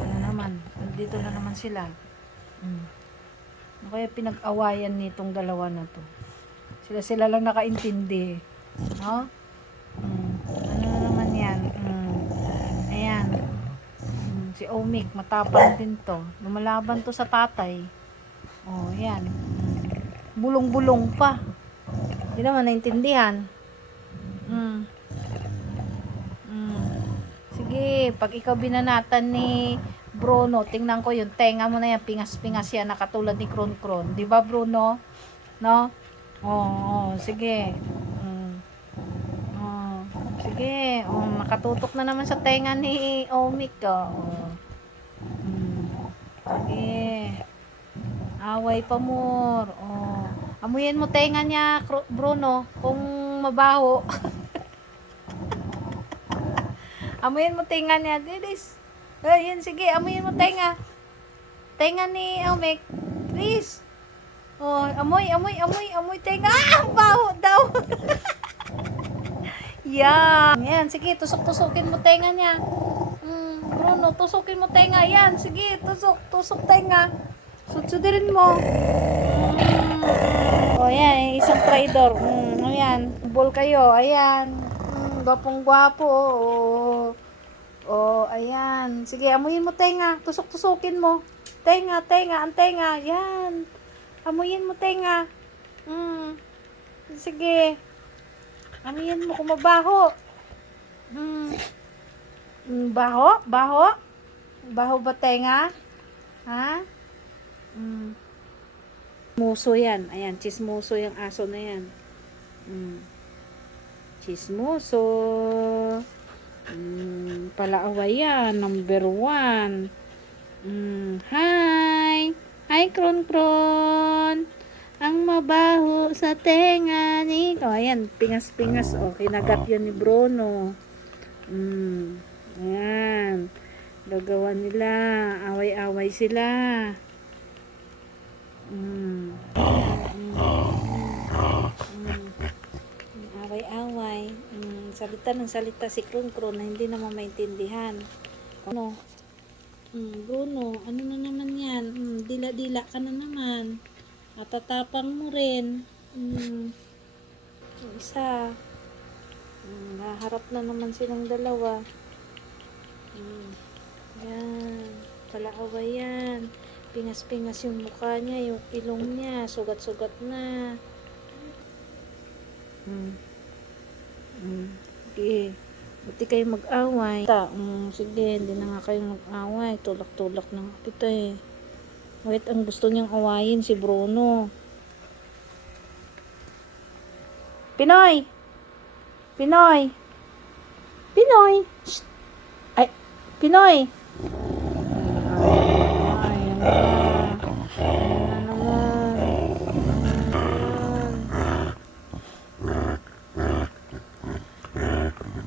Ano naman, dito na naman sila. Ano kaya pinag-awayan nitong dalawa na to? Sila lang nakaintindi. No? Ano na naman yan? Ayan. Si Omik, matapang din to. Lumalaban to sa tatay. Oh, yan. Bulong-bulong pa. Hindi naman naintindihan. Sige, pag ikaw binanatan ni Bruno, tingnan ko yung tenga mo na yan, pingas-pingas yan, na katulad ni Kron Kron. Di ba, Bruno? No? Oo, sige. Oh, sige. Nakatutok na naman sa tenga ni Omik. Sige. Away pa more. Amuyin mo tenga niya, Bruno, kung mabaho. Amuyin mo tenga niya, Didis. Ayun, sige, amuyin mo tenga. Tenga ni Omik. Please. Amoy tenga. Baho daw. Yan, sige, tusok-tusukin mo tenga niya. Bruno, tusukin mo tenga. Yan, sige, tusok tenga. Sudsudin mo. Yan, isang traidor. Ayan, ball kayo. Ayan. Gwapong-gwapo. Ayan. Sige, amuyin mo tenga. Tusok-tusukin mo. Tenga, ang tenga. Yan. Amuyin mo tenga. Sige. Amuyin mo kung mabaho. Baho? Baho ba tenga? Ha? Muso yan. Ayan, chismoso yung aso na yan. Chismoso. Palaaway yan. Number 1. Hi, Kron Kron. Ang mabaho sa tenga ni... ayan, pingas-pingas. Kinagat yan ni Bruno. Ayan. Gagawa nila. Away-away sila. Away-away. Salita ng salita si Kron Kron na hindi naman maintindihan. Bruno, ano na naman yan? Dila-dila ka na naman. Natatapang mo rin. Isa. Naharap na naman silang dalawa. Yan. Palaaway yan. Pingas-pingas yung mukha niya, yung ilong niya. Sugat-sugat na. Sige. Buti kayo mag-away. Sige, hindi na nga kayo mag-away. Tulak-tulak na nga kita eh. Wait, ang gusto niyang awayin si Bruno. Pinoy! Pinoy! Pinoy! Shh! Ay! Pinoy! Ay,